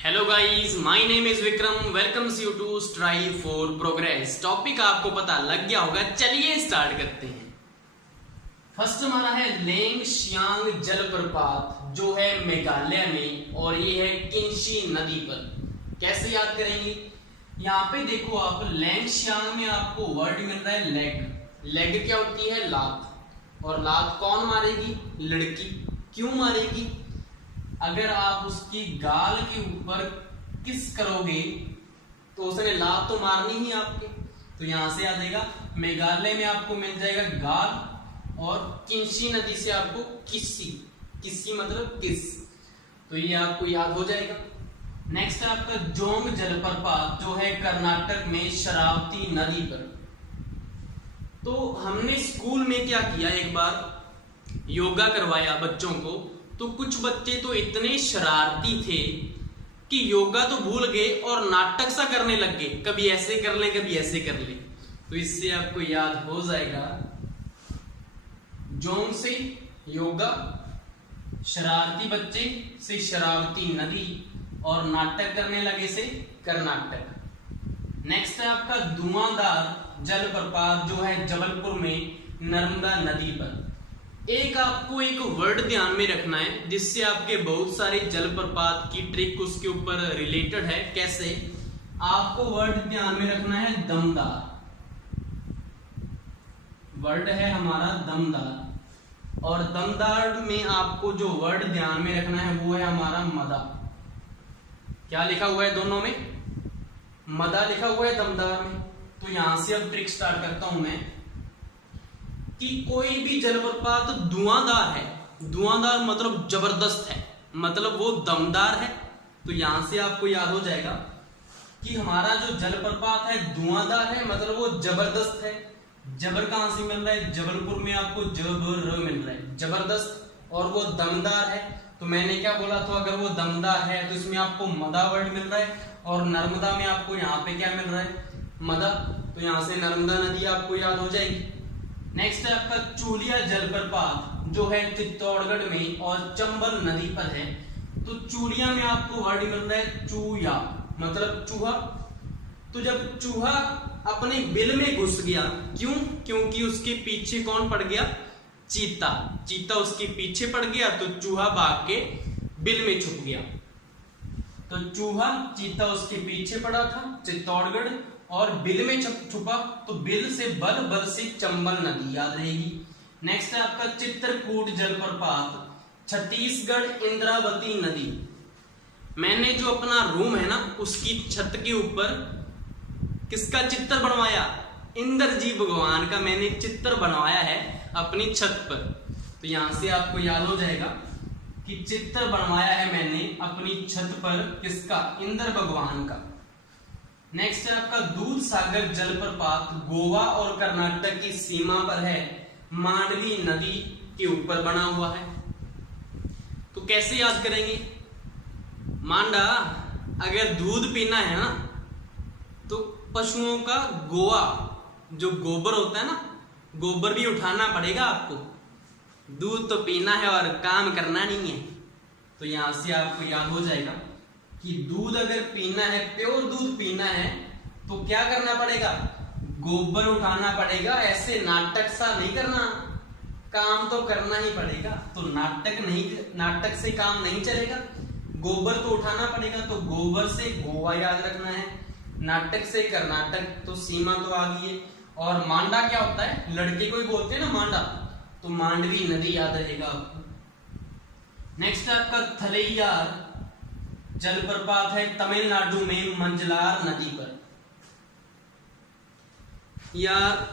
Hello guys, my name is Vikram. Welcomes you to strive for progress. Topic आपको पता लग गया होगा, चलिए स्टार्ट करते हैं। फर्स्ट हमारा है लेंगशियांग जलप्रपात जो है मेघालय में और ये है किन्शी नदी पर। कैसे याद करेंगे? यहाँ पे देखो आप, लेंगशियांग में आपको वर्ड मिल रहा है लेग। लेग क्या होती है? लात। और लात कौन मारेगी? लड़की। क्यों मारेगी? अगर आप उसकी गाल के ऊपर किस करोगे तो उसने लात तो मारनी ही आपके। तो यहां से आ जाएगा, मेघालय में आपको मिल जाएगा गाल, और किन्शी नदी से आपको किस्सी। किस्सी मतलब किस। तो ये आपको याद हो जाएगा। नेक्स्ट है आपका जोंग जलप्रपात जो है कर्नाटक में शरावती नदी पर। तो हमने स्कूल में क्या किया, एक बार योगा करवाया बच्चों को। तो कुछ बच्चे तो इतने शरारती थे कि योगा तो भूल गए और नाटक सा करने लग गए, कभी ऐसे कर ले कभी ऐसे कर ले। तो इससे आपको याद हो जाएगा, जोंग से योगा, शरारती बच्चे से शरावती नदी, और नाटक करने लगे से कर्नाटक। नेक्स्ट है आपका धुआंधार जलप्रपात जो है जबलपुर में नर्मदा नदी पर। एक आपको एक वर्ड ध्यान में रखना है जिससे आपके बहुत सारे जलप्रपात की ट्रिक उसके ऊपर रिलेटेड है। कैसे? आपको वर्ड ध्यान में रखना है दमदार। वर्ड है हमारा दमदार, और दमदार में आपको जो वर्ड ध्यान में रखना है वो है हमारा मदा। क्या लिखा हुआ है दोनों में? मदा लिखा हुआ है दमदार में। तो यहां से अब ट्रिक स्टार्ट करता हूं मैं कि कोई भी जलप्रपात धुआंधार है। धुआंधार मतलब जबरदस्त है, मतलब वो दमदार है। तो यहां से आपको याद हो जाएगा कि हमारा जो जलप्रपात है धुआंधार है, मतलब वो जबरदस्त है। जबर कहां से मिल रहा है? जबलपुर में आपको जबर मिल रहा है, जबरदस्त। और वो दमदार है। तो मैंने क्या बोला था, अगर वो दमदार है तो इसमें आपको मदा वर्ड मिल रहा है, और नर्मदा में आपको यहाँ पे क्या मिल रहा है? मदा। तो यहां से नर्मदा नदी आपको याद हो जाएगी। नेक्स्ट है आपका चूलिया जलप्रपात जो है चित्तौड़गढ़ में और चंबल नदी पर है। तो चूलिया में आपको वर्ड मिल रहा है चूया, मतलब चूहा। तो जब चूहा अपने बिल में घुस गया, क्यों? क्योंकि उसके पीछे कौन पड़ गया? चीता। चीता उसके पीछे पड़ गया तो चूहा भाग के बिल में छुप गया। तो चूहा, चीता उसके पीछे पड़ा था चित्तौड़गढ़, और बिल में छुपा। तो बिल से बल, बल से चंबल नदी याद रहेगी। नेक्स्ट है आपका चित्रकूट जलप्रपात छत्तीसगढ़ इंद्रावती नदी। मैंने जो अपना रूम है ना उसकी छत के ऊपर किसका चित्र बनवाया? इंद्र जी भगवान का मैंने चित्र बनवाया है अपनी छत पर। तो यहां से आपको याद हो जाएगा कि चित्र बनवाया है मैंने अपनी छत पर किसका? इंद्र भगवान का। नेक्स्ट है आपका दूध सागर जलप्रपात गोवा और कर्नाटक की सीमा पर है, मांडवी नदी के ऊपर बना हुआ है। तो कैसे याद करेंगे? मांडा, अगर दूध पीना है ना तो पशुओं का गोवा, जो गोबर होता है ना, गोबर भी उठाना पड़ेगा आपको। दूध तो पीना है और काम करना नहीं है। तो यहां से आपको याद हो जाएगा कि दूध अगर पीना है, प्योर दूध पीना है, तो क्या करना पड़ेगा? गोबर उठाना पड़ेगा। ऐसे नाटक सा नहीं करना, काम तो करना ही पड़ेगा। तो नाटक से काम नहीं चलेगा। गोबर तो उठाना पड़ेगा। तो गोबर से गोवा याद रखना है, नाटक से कर्नाटक, तो सीमा तो आ गई है। और मांडा क्या होता है? लड़के को ही बोलते हैं ना मांडा। तो मांडवी नदी याद रहेगा आपको। नेक्स्ट आपका थलैयार जलप्रपात है तमिलनाडु में मंजलार नदी पर। यार,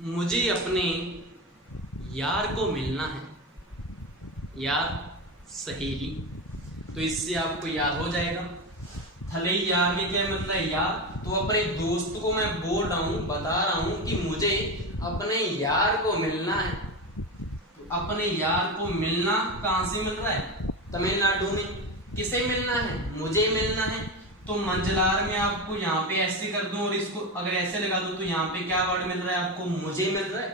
मुझे अपने यार को मिलना है, यार सहेली। तो इससे आपको याद हो जाएगा थलैयार में क्या मतलब है? यार। तो अपने दोस्त को मैं बोल रहा हूं, बता रहा हूं कि मुझे अपने यार को मिलना है। तो अपने यार को मिलना कहां से मिल रहा है? तमिलनाडु में। किसे मिलना है? मुझे मिलना है। तो मंजलार में आपको यहाँ पे ऐसे कर दूं और इसको अगर ऐसे लगा दूं तो यहाँ पे क्या वर्ड मिल रहा है आपको? मुझे मिल रहा है।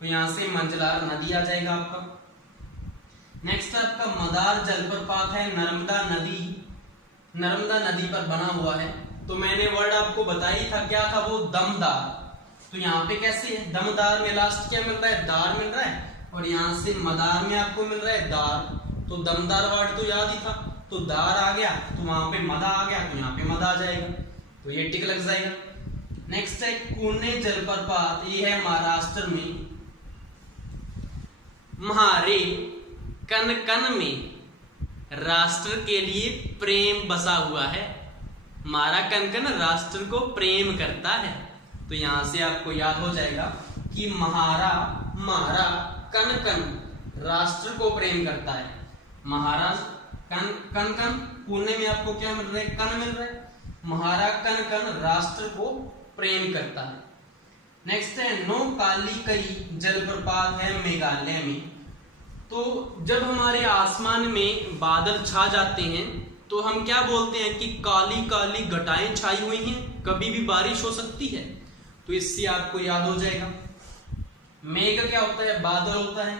तो यहां से मंजलार नदी आ जाएगा आपका। नेक्स्ट आपका मदार जलप्रपात है नर्मदा नदी पर बना हुआ है। तो मैंने वर्ड आपको बताई था, क्या था वो, दमदार। तो यहाँ पे कैसे है, दमदार में लास्ट क्या मिल रहा है, दार मिल रहा है, और यहाँ से मदार में आपको मिल रहा है दार। तो दमदार वर्ड तो याद ही था, तो दार आ गया तो वहां पे मदा आ गया, तो यहाँ पे मदा आ जाएगा, तो ये टिक लग जाएगा। नेक्स्ट है कुने जलप्रपात, ये है महाराष्ट्र में। म्हारे कन कन में राष्ट्र के लिए प्रेम बसा हुआ है। मारा कन कन राष्ट्र को प्रेम करता है। तो यहां से आपको याद हो जाएगा कि महारा कन कन राष्ट्र को प्रेम करता है। महाराष्ट्र कन कन, पुणे में आपको क्या मिल रहा है, कन मिल रहा है। महारा कन कन राष्ट्र को प्रेम करता है। नेक्स्ट है नो काली कई जलप्रपात है मेघालय में। तो जब हमारे आसमान में बादल छा जाते हैं तो हम क्या बोलते हैं कि काली काली घटाएं छाई हुई हैं, कभी भी बारिश हो सकती है। तो इससे आपको याद हो जाएगा, मेघ क्या होता है, बादल होता है,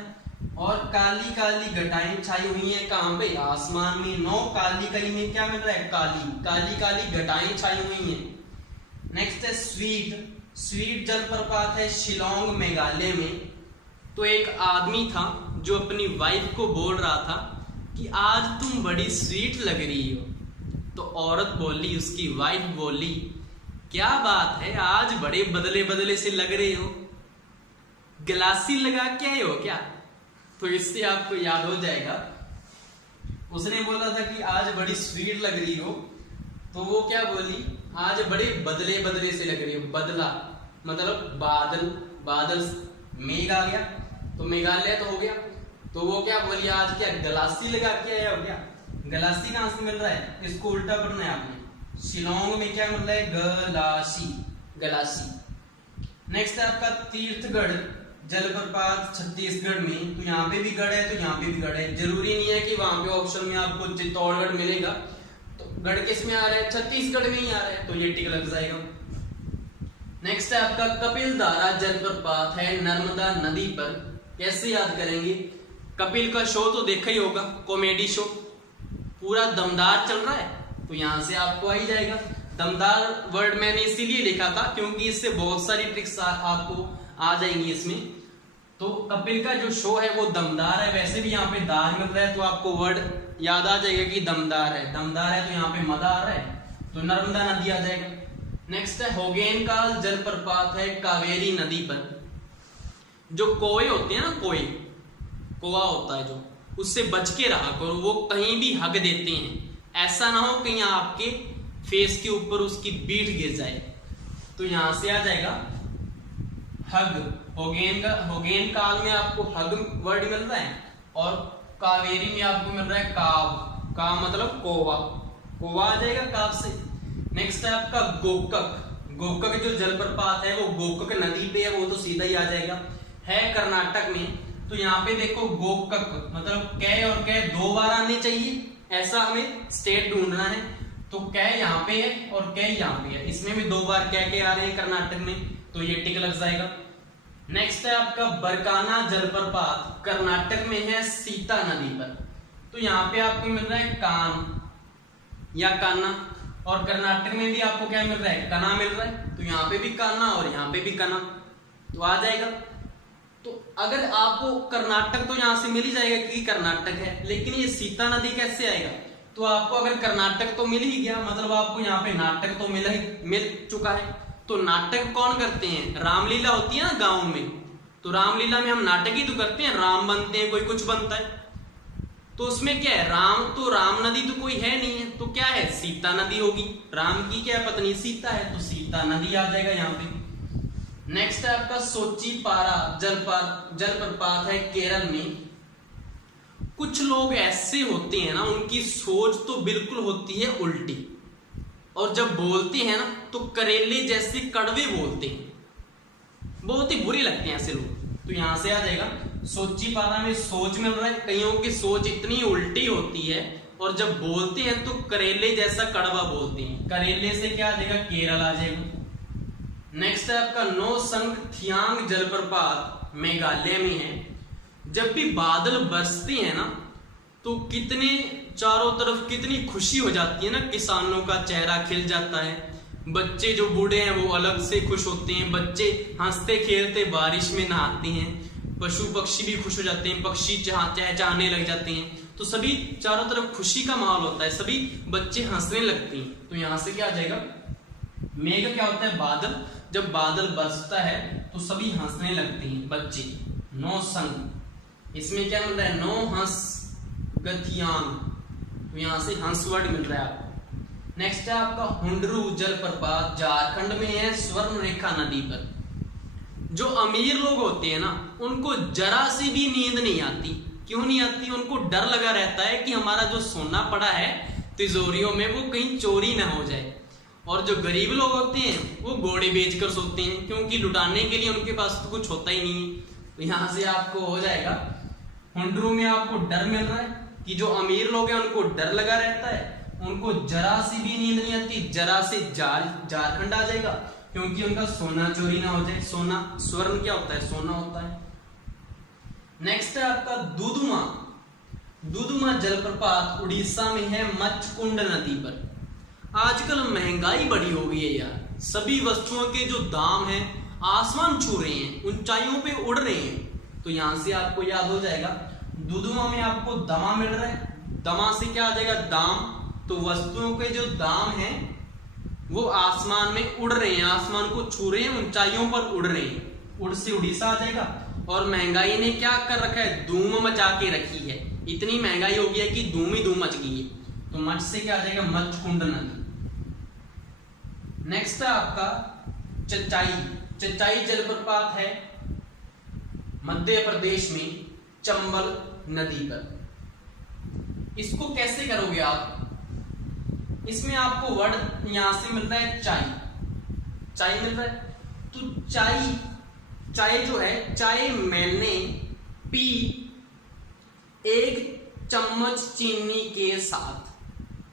और काली काली घटाएं छाई हुई हैं कहां पे, आसमान में। नो काली कई में क्या मिल रहा है, काली काली घटाएं छाई हुई हैं। नेक्स्ट है स्वीट जलप्रपात है शिलोंग मेघालय में। तो एक आदमी था जो अपनी वाइफ को बोल रहा था कि आज तुम बड़ी स्वीट लग रही हो। तो औरत बोली, उसकी वाइफ बोली, क्या बात है, आज बड़े बदले बदले से लग रहे हो, ग्लासी लगा के आए हो क्या। तो इससे आपको याद हो जाएगा, उसने बोला था कि आज बड़ी स्वीट लग रही हो, तो वो क्या बोली, आज बड़े बदले बदले से लग रही हो। बदला मतलब बादल मेघ आ गया तो मेघालय तो हो गया, तो वो क्या बोली, आज क्या गलासी लगा के आया हो क्या। गलासी कहां से मिल रहा है, इसको उल्टा पढ़ना है आपने। शिलोंग में क्या मिल रहा है, गलासी। नेक्स्ट है आपका तीर्थगढ़ जलप्रपात छत्तीसगढ़ में। तो यहाँ पे भी गढ़ है तो यहाँ पे भी गढ़ है, जरूरी नहीं है कि वहां पे ऑप्शन में आपको चित्तौड़गढ़ मिलेगा। तो गढ़ किस में आ रहा है, छत्तीसगढ़ में ही आ रहा है, तो ये टिक लग जाएगा। नेक्स्ट है आपका कपिलधारा जलप्रपात है नर्मदा नदी पर। कैसे याद करेंगे, कपिल का शो तो देखा ही होगा, कॉमेडी शो, पूरा दमदार चल रहा है, तो यहां से आपको आ ही जाएगा। दमदार वर्ड मैंने इसीलिए लिखा था क्योंकि इससे बहुत सारी ट्रिक्स आपको आ जाएंगी इसमें। तो कपिल का जो शो है वो दमदार है, वैसे भी यहाँ पे दार मिल रहा है तो आपको वर्ड याद आ जाएगा कि दमदार है तो यहाँ पे मदा आ रहा है, तो नर्मदा नदी आ जाएगा। नेक्स्ट है होगेनकाल जलप्रपात है कावेरी नदी पर। जो कोए होते हैं ना, कोआ होता है जो, उससे बच के रहा करो, वो कहीं भी हग देते हैं, ऐसा ना हो कहीं आपके फेस के ऊपर उसकी बीट गिर जाए। तो यहां से आ जाएगा हग। होगेन काल में आपको हग वर्ड मिल रहा है, और कावेरी में आपको मिल रहा है काव मतलब कोवा आ जाएगा काव से। नेक्स्ट है आपका गोकक जो जलप्रपात है वो गोकक नदी पे है, वो तो सीधा ही आ जाएगा, है कर्नाटक में। तो यहाँ पे देखो गोकक मतलब कै और कै दो बार आने चाहिए, ऐसा हमें स्टेट ढूंढना है। तो कै यहाँ पे है और कै यहाँ पे है, इसमें भी दो बार कै आ रहे हैं कर्नाटक में, तो ये टिक लग जाएगा। नेक्स्ट है आपका बरकाना जलप्रपात, कर्नाटक में है सीता नदी पर। तो यहाँ पे आपको मिल रहा है कान या काना, और कर्नाटक में भी आपको क्या मिल रहा है, कना मिल रहा है, तो यहाँ पे भी काना और यहाँ पे भी कना, तो आ जाएगा। तो अगर आपको कर्नाटक तो यहां से मिल ही जाएगा क्योंकि कर्नाटक है, लेकिन ये सीता नदी कैसे आएगा, तो आपको अगर कर्नाटक तो मिल ही गया, मतलब आपको यहाँ पे नाटक तो मिल चुका है। तो नाटक कौन करते हैं, रामलीला होती है ना गाँव में, तो रामलीला में हम नाटक ही तो करते हैं, राम बनते हैं, कोई कुछ बनता है, तो उसमें क्या है, राम नदी तो कोई है नहीं है, तो क्या है, सीता नदी होगी। राम की क्या पत्नी सीता है, तो सीता नदी आ जाएगा यहाँ पे। नेक्स्ट है आपका सोचीपारा जलप्रपात है केरल में। कुछ लोग ऐसे होते हैं ना, उनकी सोच तो बिल्कुल होती है उल्टी, और जब बोलते हैं ना तो करेले जैसे कड़वे बोलते हैं, बहुत ही बुरी लगते हैं ऐसे लोग। तो यहां से आ जाएगा सोचीपारा में सोच मिल रहा है, कईयों की सोच इतनी उल्टी होती है और जब बोलते हैं तो करेले जैसा कड़वा बोलते हैं, करेले से क्या आ जाएगा, केरल आ जाएगा। नेक्स्ट है आपका नोसंगथियांग जलप्रपात मेघालय में है। जब भी बादल बरसते हैं ना तो कितने चारों तरफ कितनी खुशी हो जाती है ना, किसानों का चेहरा खिल जाता है, बच्चे जो बूढ़े हैं वो अलग से खुश होते हैं, बच्चे हंसते खेलते बारिश में नहाते हैं, पशु पक्षी भी खुश हो जाते हैं, पक्षी चहचहाने लग जाते हैं, तो सभी चारों तरफ खुशी का माहौल होता है, सभी बच्चे हंसने लगते हैं। तो यहां से क्या आ जाएगा, मेघ क्या होता है, बादल, जब बादल बरसता है तो सभी हंसने लगते हैं बच्चे। नो संग, इसमें क्या मिल रहा है, नो हंस गतियान, तो यहां से हंस वर्ड मिल रहा है आपको। नेक्स्ट है आपका हुंडरू जलप्रपात, झारखंड में है, स्वर्ण रेखा नदी पर। जो अमीर लोग होते हैं ना, उनको जरा सी भी नींद नहीं आती। क्यों नहीं आती, उनको डर लगा रहता है कि हमारा जो सोना पड़ा है तिजोरियों में वो कहीं चोरी ना हो जाए। और जो गरीब लोग होते हैं वो घोड़े बेचकर सोते हैं, क्योंकि लुटाने के लिए उनके पास तो कुछ होता ही नहीं है। तो यहाँ से आपको हो जाएगा, हुंडरू में आपको डर मिल रहा है कि जो अमीर लोग हैं उनको डर लगा रहता है, उनको जरा सी भी नींद नहीं आती, जरा से झारखंड आ जाएगा, क्योंकि उनका सोना चोरी ना हो जाए। सोना, स्वर्ण क्या होता है, सोना होता है। नेक्स्ट है आपका दुदुमा, दुदुमा जलप्रपात उड़ीसा में है, मच्छकुंड नदी पर। आजकल महंगाई बड़ी हो गई है यार, सभी वस्तुओं के जो दाम हैं आसमान छू रहे हैं, ऊंचाइयों पे उड़ रहे हैं। तो यहां से आपको याद हो जाएगा, दुदुमा में आपको दमा मिल रहा है, दमा से क्या आ जाएगा, दाम। तो वस्तुओं के जो दाम हैं वो आसमान में उड़ रहे हैं, आसमान को छू रहे हैं, ऊंचाइयों पर उड़ रहे हैं। उड़ से उड़ीसा आ जाएगा। और महंगाई ने क्या कर रखा है, धूम मचा के रखी है, इतनी महंगाई हो गई है कि धूम ही धूम मच गई है। तो मच से क्या आ जाएगा, मच्छकुंड नदी। नेक्स्ट है आपका चचाई, चचाई जलप्रपात है मध्य प्रदेश में, चंबल नदी पर। इसको कैसे करोगे आप, इसमें आपको वर्ड यहां से मिल रहा है चाय, चाय मिल रहा है। तो चाय, चाय जो है, चाय मैंने पी 1 चम्मच चीनी के साथ,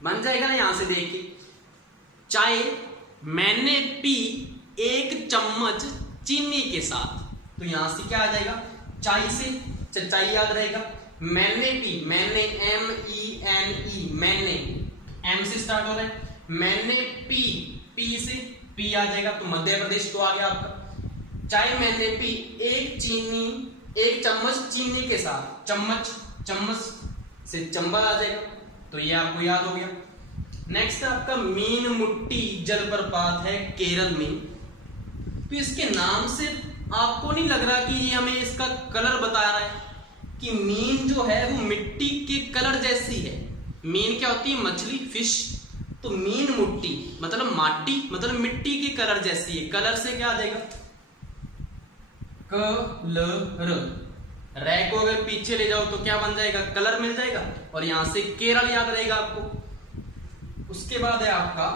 बन जाएगा ना यहां से देखिए, चाय मैंने पी 1 चम्मच चीनी के साथ। तो यहां से क्या आ जाएगा, चाय से चचाई याद रहेगा, मैंने पी, मैंने MENE, मैंने एम से स्टार्ट हो रहा है, मैंने पी, पी से पी आ जाएगा, तो मध्य प्रदेश तो आ गया आपका। चाय मैंने पी 1 चम्मच चीनी के साथ, चम्मच, चम्मच से चंबल आ जाएगा, तो ये आपको याद हो गया। नेक्स्ट आपका मीन मुट्टी जलप्रपात है केरल में। तो इसके नाम से आपको नहीं लग रहा कि ये हमें इसका कलर बता रहा है कि मीन जो है वो मिट्टी के कलर जैसी है। मीन क्या होती है, मछली, फिश। तो मीन मुट्टी मतलब माटी, मतलब मिट्टी के कलर जैसी है। कलर से क्या आ जाएगा, कलर। रै को अगर पीछे ले जाओ तो क्या बन जाएगा, कलर मिल जाएगा। और यहां से केरल याद रहेगा आपको। उसके बाद है आपका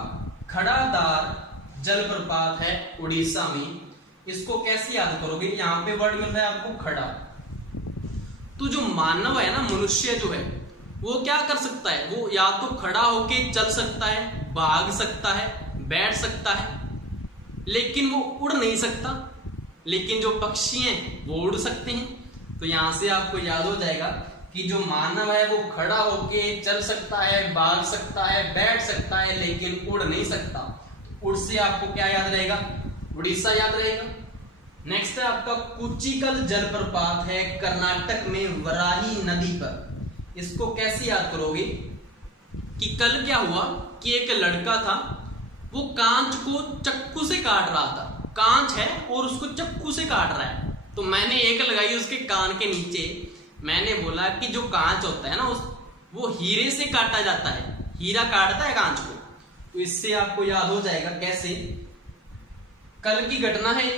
खड़ादार जलप्रपात है उड़ीसा में। इसको कैसे याद करोगे, यहां पे वर्ड मिल रहा है आपको खड़ा। तो जो मानव है ना, मनुष्य जो है वो क्या कर सकता है, वो या तो खड़ा होके चल सकता है, भाग सकता है, बैठ सकता है, लेकिन वो उड़ नहीं सकता। लेकिन जो पक्षी हैं वो उड़ सकते हैं। तो यहां से आपको याद हो जाएगा कि जो मानव है वो खड़ा होके चल सकता है, भाग सकता है, बैठ सकता है, लेकिन उड़ नहीं सकता। उड़ से आपको क्या याद रहेगा, उड़ीसा याद रहेगा। नेक्स्ट है आपका कुचिकल जलप्रपात है कर्नाटक में वराही नदी पर। इसको कैसे याद करोगे कि कल क्या हुआ कि एक लड़का था, वो कांच को चक्कू से काट रहा था। कांच है और उसको चक्कू से काट रहा है। तो मैंने एक लगाई उसके कान के नीचे। मैंने बोला कि जो कांच होता है ना, वो हीरे से काटा जाता है, हीरा काटता है कांच को। तो इससे आपको याद हो जाएगा कैसे, कल की घटना है।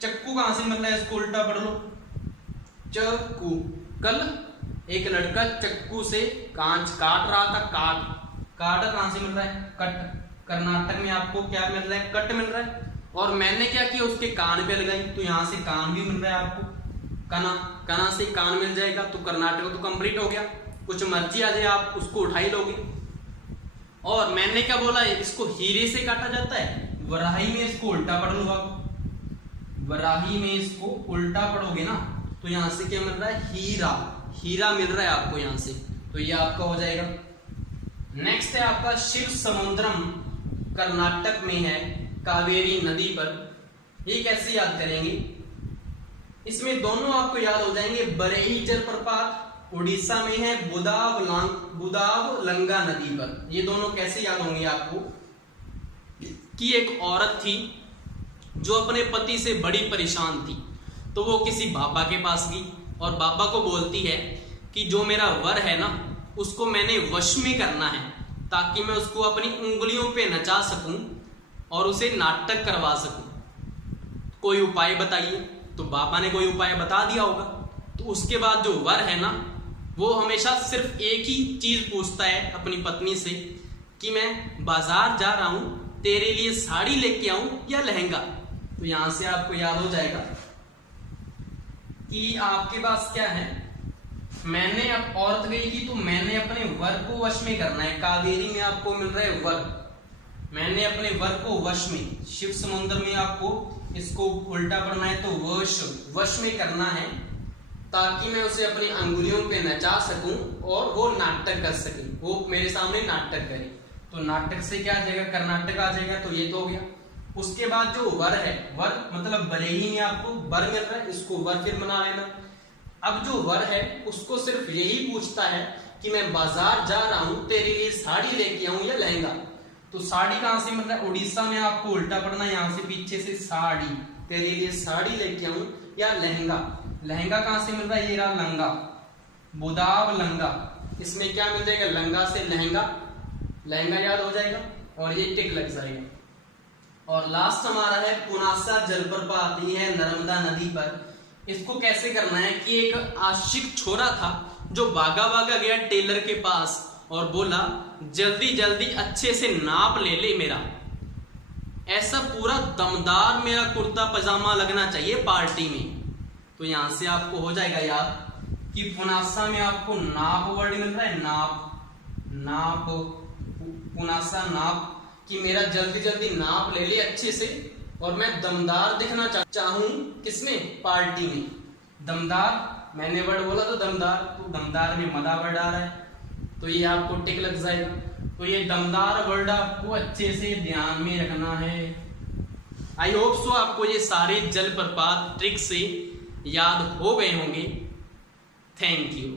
चक्कू कहां से मिल रहा है, इसको उल्टा पढ़ लो, चक्कू। कल एक लड़का चक्कू से कांच काट रहा था। काट कहां से मिल रहा है, कट। कर्नाटक में आपको क्या मिल रहा है, कट मिल रहा है। और मैंने क्या किया, उसके कान पे लगाई, तो यहां से कान भी मिल रहा है आपको। कना से कान मिल जाएगा, तो कर्नाटक तो कंप्लीट हो गया। कुछ मर्जी आ जाए आप उसको उठा ही लोगे। और मैंने क्या बोला है, इसको हीरे से काटा जाता है। वराही में इसको उल्टा पढ़ लो आप, वराही में इसको उल्टा पढ़ोगे ना, तो यहां से क्या मिल रहा है, हीरा। हीरा मिल रहा है आपको यहां से। तो ये आपका हो जाएगा। नेक्स्ट है आपका शिव समुद्रम, कर्नाटक में है, कावेरी नदी पर। ये कैसे याद करेंगे? इसमें दोनों आपको याद हो जाएंगे। बरेही जलप्रपात उड़ीसा में है, बुदावलंगा नदी पर। ये दोनों कैसे याद होंगे आपको? कि एक औरत थी जो अपने पति से बड़ी परेशान थी, तो वो किसी बाबा के पास गई और बाबा को बोलती है कि जो मेरा वर है ना, उसको मैंने वश में करना है, ताकि मैं उसको अपनी उंगलियों पे नचा सकूं और उसे नाटक करवा सकूं। कोई उपाय बताइए। तो बाबा ने कोई उपाय बता दिया होगा। तो उसके बाद जो वर है ना, वो हमेशा सिर्फ एक ही चीज पूछता है अपनी पत्नी से कि मैं बाजार जा रहा हूं, तेरे लिए साड़ी लेके आऊं या लहंगा। तो यहां से आपको याद हो जाएगा कि आपके पास क्या है, मैंने अब औरत गई थी तो मैंने अपने वर को वश में करना है। कावेरी में आपको मिल रहा है वर, मैंने अपने वर को वश में। शिव समुद्र में आपको इसको उल्टा पढ़ना है, तो वश में करना है, ताकि मैं उसे अपनी अंगुलियों पे नचा सकूं और वो नाटक कर सके, वो मेरे सामने नाटक करे। तो नाटक से क्या आ जाएगा? कर्नाटक आ जाएगा। तो ये तो हो गया। उसके बाद जो वर है, वर मतलब बरेली में आपको वर मिल रहा है, इसको वर फिर बना लेना। अब जो वर है उसको सिर्फ यही पूछता है कि मैं बाजार जा रहा हूं, तेरे लिए साड़ी लेके आऊं या लहंगा। तो साड़ी कहां से मतलब उड़ीसा में आपको उल्टा पड़ना है, यहां से पीछे से साड़ी, तेरे लिए साड़ी लेके आऊं या लहंगा। लहंगा कहां से मिल रहा है? ये रहा लंगा, बुदावलंगा। इसमें क्या मिल जाएगा? लंगा से लहंगा, लहंगा याद हो जाएगा और ये टिक लग जाएगा। और लास्ट हमारा है पुनासा जलप्रपात, ये है नर्मदा नदी पर। इसको कैसे करना है कि एक आशिक छोरा था जो भागा भागा गया टेलर के पास और बोला जल्दी जल्दी अच्छे से नाप ले मेरा, ऐसा पूरा दमदार मेरा कुर्ता पजामा लगना चाहिए पार्टी में। तो यहां से आपको हो जाएगा याद कि पुनासा में आपको नाप वर्ड मिल रहा है, नाप पुनासा नाप, कि मेरा जल्दी जल्दी नाप ले अच्छे से और मैं दमदार दिखना चाहूं। किसमें? पार्टी में। दमदार मैंने वर्ड बोला तो दमदार, तो दमदार में मदा वर्ड आ रहा है, तो ये आपको टिक लग जाएगा। तो ये दमदार वर्ड आपको अच्छे से ध्यान में रखना है। आई होप सो आपको ये सारे जलप्रपात ट्रिक से याद हो गए होंगे। Thank you.